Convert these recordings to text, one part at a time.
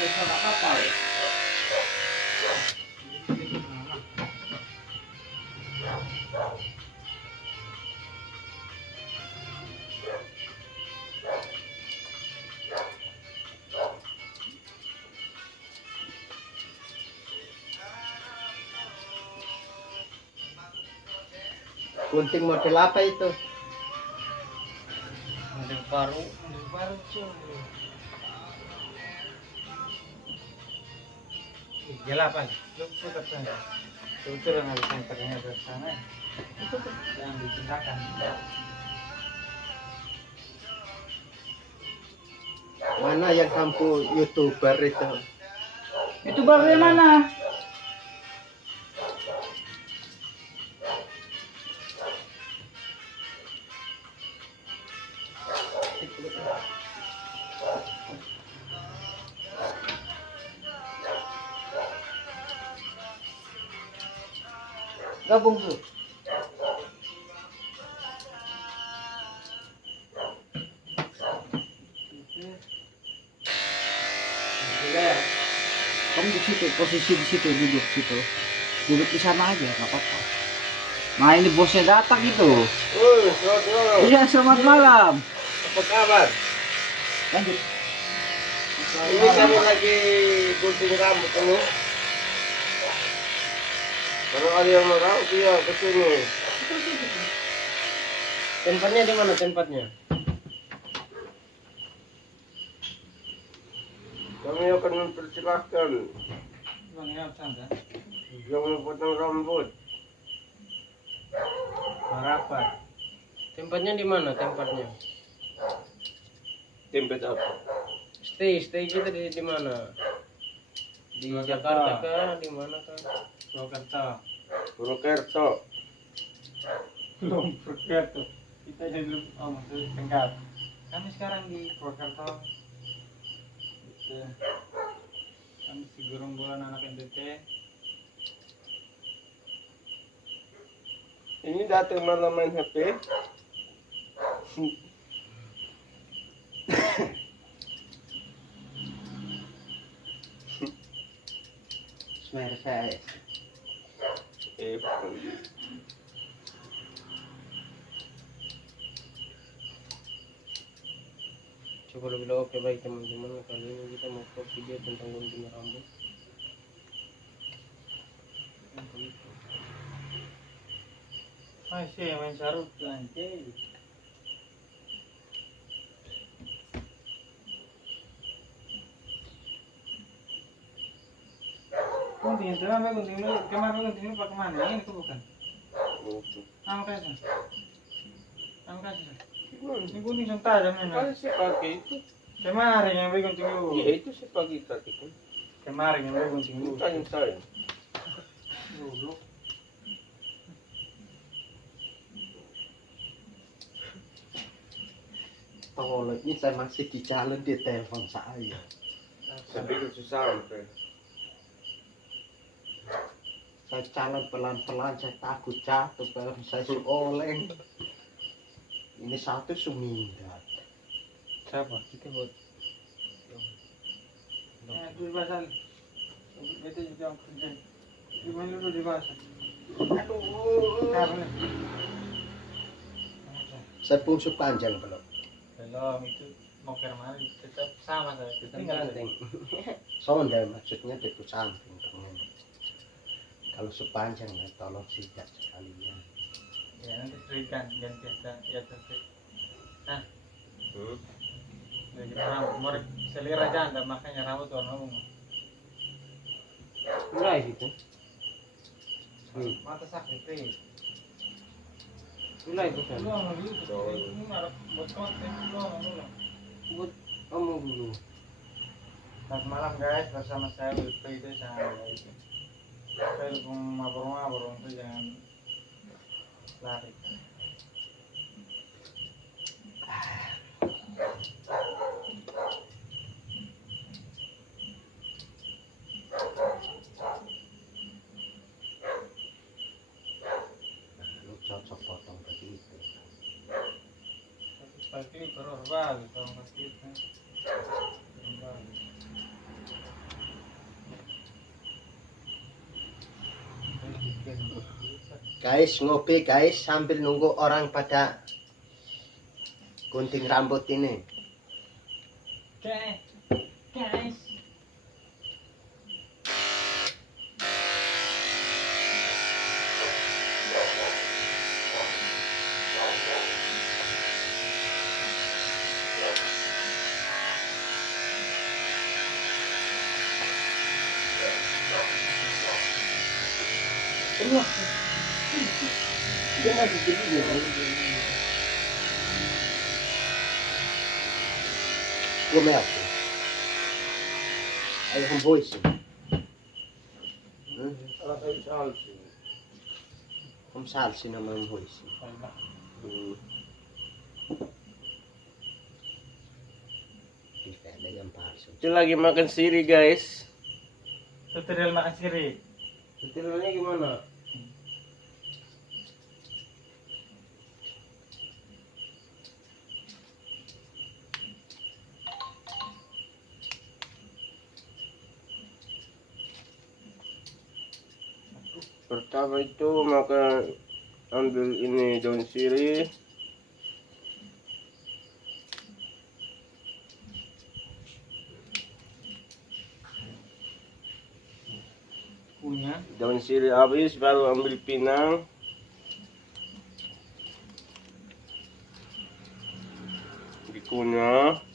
Bisa nggak apa-apa ya. Gunting model apa itu? Model baru cuy. Gelapan, lu putar sana. Putar yang ada senternya ke sana. Jangan dipindahkan. Mana yang kampung YouTuber itu? YouTuber dari mana? Gabung tuh. Kamu di situ, posisi di situ, duduk situ. Duduk di sana aja, nggak apa-apa. Nah ini bosnya datang itu. Selamat malam. Iya, selamat malam. Apa kabar? Lanjut. Ini kamu lagi gunting rambut kamu? Kalau ada yang mau tahu dia ke sini. Tempatnya di mana tempatnya? Kami akan mempersilahkan Bang, ya, santai. yang memotong rambut. Harapan. Tempatnya di mana tempatnya? Tempat apa? Stay kita di mana? Di Jakarta kah? Di mana kah? Purwokerto. Purwokerto. Belum Purwokerto. Kita dulu maksud Tenggat. Kami sekarang di Purwokerto. Gitu. Kami si gerombolan anak NTT. Ini datang malam main HP. Swear saya. Coba lu bilang oke baik teman-teman, kali ini kita mau post video tentang gunting rambut. Masih main sarung anjing. Gunting itu namanya gunting dulu. Kemarin gunting dulu pakai mana? Ini tuh bukan. Kamu kasih. Kamu kasih. Ini gunting yang tajam ini. Kan saya pakai itu. Kemarin yang beli gunting dulu. Iya itu saya pakai tadi kan. Kemarin yang beli gunting dulu. Bukan saya. Dulu. Tolongnya saya masih di jalan di telepon saya. Saya pikir susah sampai. Saya jalan pelan-pelan, saya takut jatuh, baru saya oleng. Ini satu suminggat. Siapa? Kita buat. Itu dibahas. Itu juga kerja. Gimana dulu dibahas? Aduh. Karena. Saya bungsu panjang belum? Belum itu mau kemana tetap sama saya. Kita Tinggal ganteng. Sonda maksudnya di samping teman. Kalau sepanjang ya tolong sikat sekalian. ya nanti berikan ganti ya nanti. Nah, dari rambut mau selera janda makanya rambut warna ungu. Mulai gitu. Mata sakit sih. Mulai bukan. Lu mau gitu. Ini harus buat konten lu. Buat kamu dulu. Selamat malam guys, bersama saya Lutfi itu sama guys. Saya lagi ngobrol-ngobrol itu jangan lari. Lu cocok potong begitu. Pasti terus balik kalau pasti itu. Guys, ngopi guys sambil nunggu orang pada gunting rambut ini. Guys. Dia masih jadi Gue med på. Är det från Boisen? Om Salsin och man Boisen. Ada yang palsu. Itu lagi makan siri guys. Tutorial makan siri. Tutorialnya gimana? Pertama itu makan ambil ini daun sirih. Punya. Daun sirih habis baru ambil pinang. Dikunyah.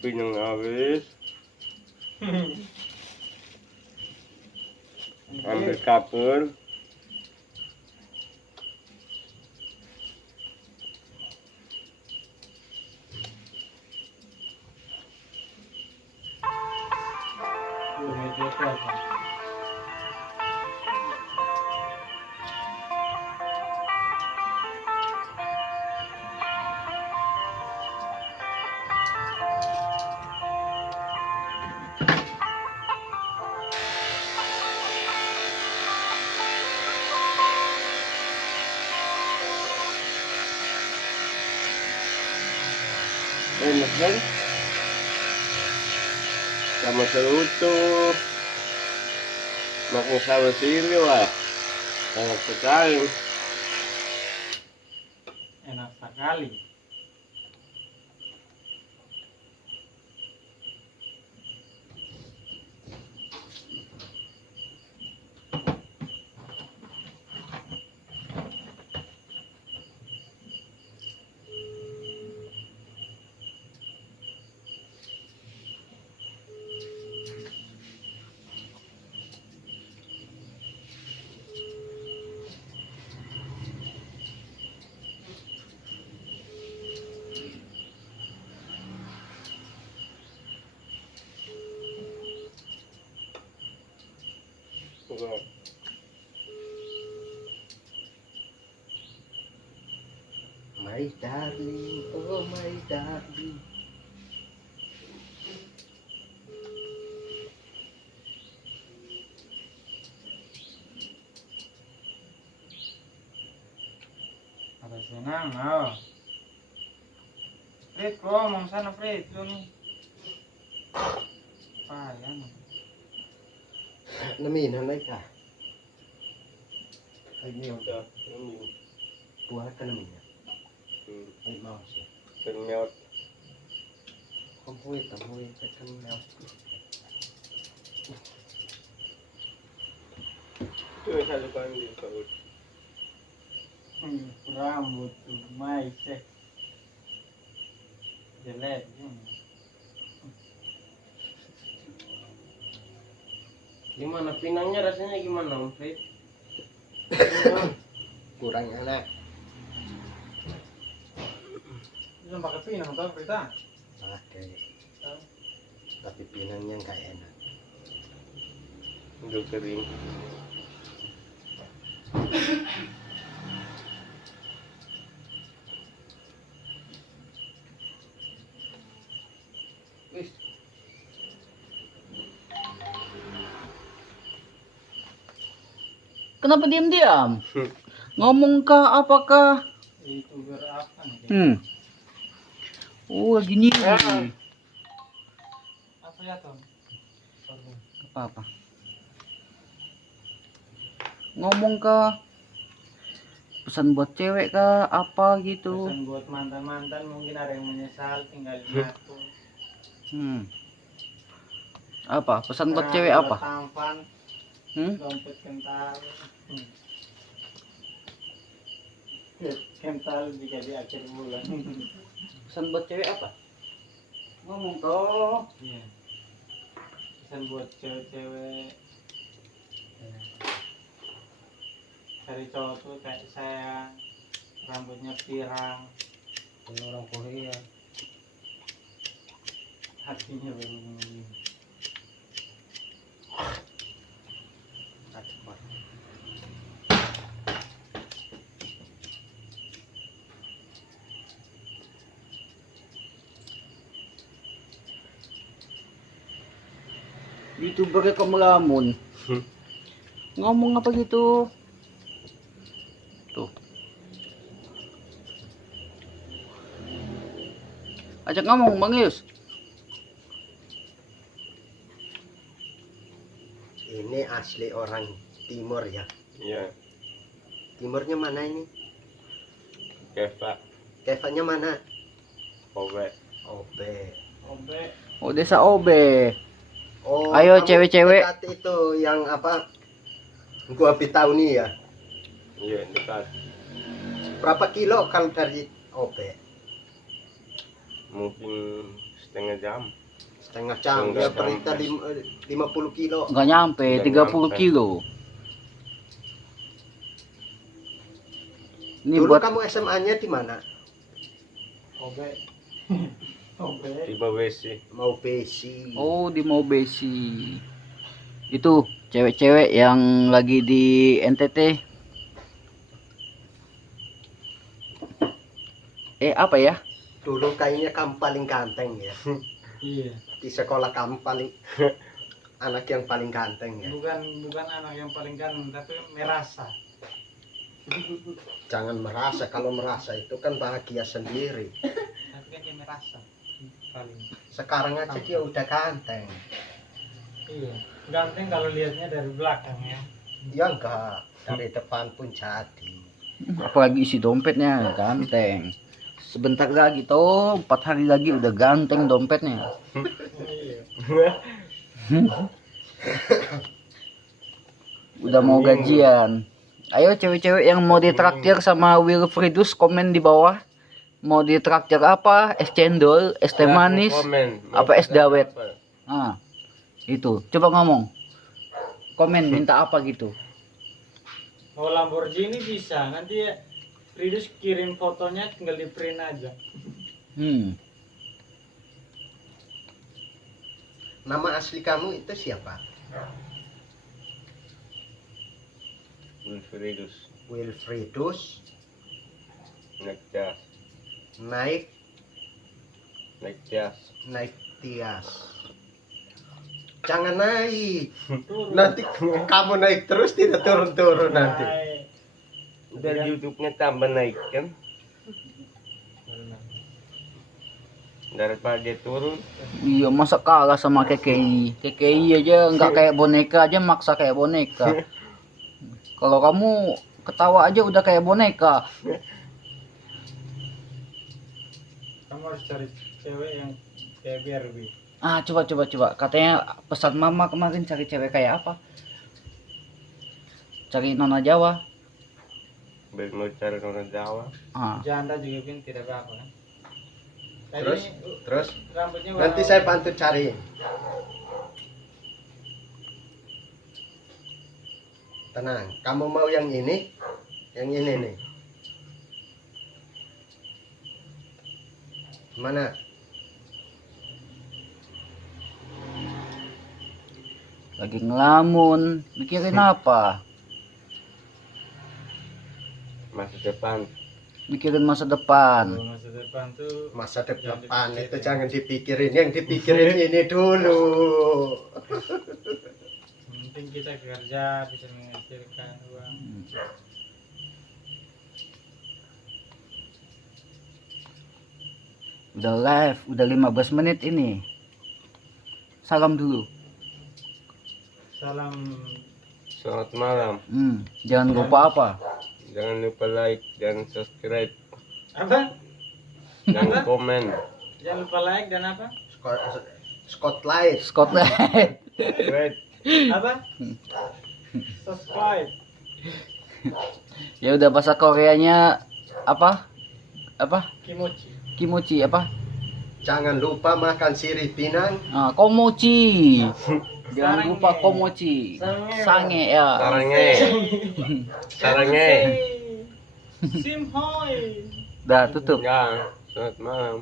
Pinang habis. Ambil kapur. Media apa? Enak kan? Sama serutu. Makan sama sirih lah. Enak sekali. Enak sekali. My darling, oh my darling. Apa senang? Oh. Fred, kok mau sana Fred, lu nih. Payah. Namihan na ka. Ay, niyo. Udah, Buhat ka namin yan. Ay, mau siya. ternyata Kamuhi sa kanina. itu yang satu kali di perut. Rambut tuh, maisek. Jelek. Gimana pinangnya rasanya gimana Om Fred? Kurang enak. Bisa pakai pinang tau kita? Pakai. Tapi pinangnya nggak enak. Udah kering. Wis. Kenapa diam-diam? Ngomong kah apakah? Itu biar apa nih? Oh, lagi nih. Kelihatan. Sorry. Apa-apa. Ngomong ke pesan buat cewek kah apa gitu. Pesan buat mantan-mantan mungkin ada yang menyesal tinggal di aku. Apa? Pesan buat cewek apa? Tampan, dompet kental. Kental jika di akhir bulan. Pesan buat cewek apa? Ngomong toh. Iya. Pesan buat cewek-cewek. Cari cowok tuh kayak saya, rambutnya pirang, Ini orang Korea. hatinya baru begini. YouTuber ka melamun. Ngomong apa gitu? Tuh. Ajak ngomong Bang Yus. Ini asli orang timur ya. Iya. Timurnya mana ini? Keva. Kevanya mana? Kowe. Obe. Obe, Oh, desa Obe. Oh, Ayo, kamu cewek-cewek. dekat itu yang apa? Gua tahu nih ya. Iya, dekat. Berapa kilo kalau dari Obe? Mungkin setengah jam. Setengah jam. Enggak Ya berita sampai. 50 kilo. Enggak nyampe, Nggak 30 nyampe. kilo. Ini Dulu buat kamu SMA-nya di mana? obe, obe. Di Bawesi. Mau besi. oh di Mobesi. Itu cewek-cewek yang lagi di NTT. Apa ya? Dulu kayaknya kamu paling ganteng ya. Iya. Di sekolah kamu paling anak yang paling ganteng ya. Bukan anak yang paling ganteng, tapi merasa. Jangan merasa, kalau merasa itu kan bahagia sendiri. Tapi kan dia merasa paling. Sekarang aja dia udah ganteng. Iya. Ganteng kalau lihatnya dari belakang ya. Ya enggak, dari depan pun jadi. Apalagi isi dompetnya ganteng. Sebentar lagi tuh, 4 hari lagi udah ganteng dompetnya. Iya. Udah mau gajian. Ayo cewek-cewek yang mau ditraktir sama Wilfriedus komen di bawah. Mau ditraktir apa? Es cendol, es teh manis, apa es dawet? Ah, itu. Coba ngomong. Komen minta apa gitu. Mau Lamborghini bisa, nanti ya Ridus kirim fotonya tinggal di print aja. Nama asli kamu itu siapa? Wilfriedus. Wilfriedus Nekjas. naik Nekjas. Tias. Jangan naik. Turun. Nanti kamu naik terus tidak turun-turun nanti. Hai. Udah YouTube-nya tambah naik kan? Daripada dia turun. Iya, masa kalah sama KKI. KKI aja nggak kayak boneka aja maksa kayak boneka. Kalau kamu ketawa aja udah kayak boneka. Kamu harus cari cewek yang kayak Barbie. Ah, coba. Katanya pesan mama kemarin cari cewek kayak apa? Cari nona Jawa. Baik mau cari orang Jawa. Ah, Janda juga pun tidak apa-apa kan. Tadi Terus, ini, terus rambutnya nanti saya bantu cari. Tenang, kamu mau yang ini? Yang ini nih. Mana? lagi ngelamun. Mikirin apa? Masa depan. Mikirin masa depan. Kalau masa depan tuh Masa depan Jangan itu dipikirin. jangan dipikirin, yang dipikirin ini dulu. penting kita kerja bisa menghasilkan uang. Udah live, udah 15 menit ini. salam dulu. Salam. Selamat malam. Jangan lupa apa? Jangan lupa like dan subscribe Apa? dan komen. Jangan lupa like dan apa? Spotlight. Scotland. Subscribe. Apa? Subscribe. Ya udah, bahasa Koreanya apa? Apa? Kimochi. Kimochi apa? Jangan lupa makan sirih pinang. Komochi. Jangan Sarange. lupa komochi. Sarange. Sange ya. Sarange. Simhoy. Dah tutup. Ya, selamat malam.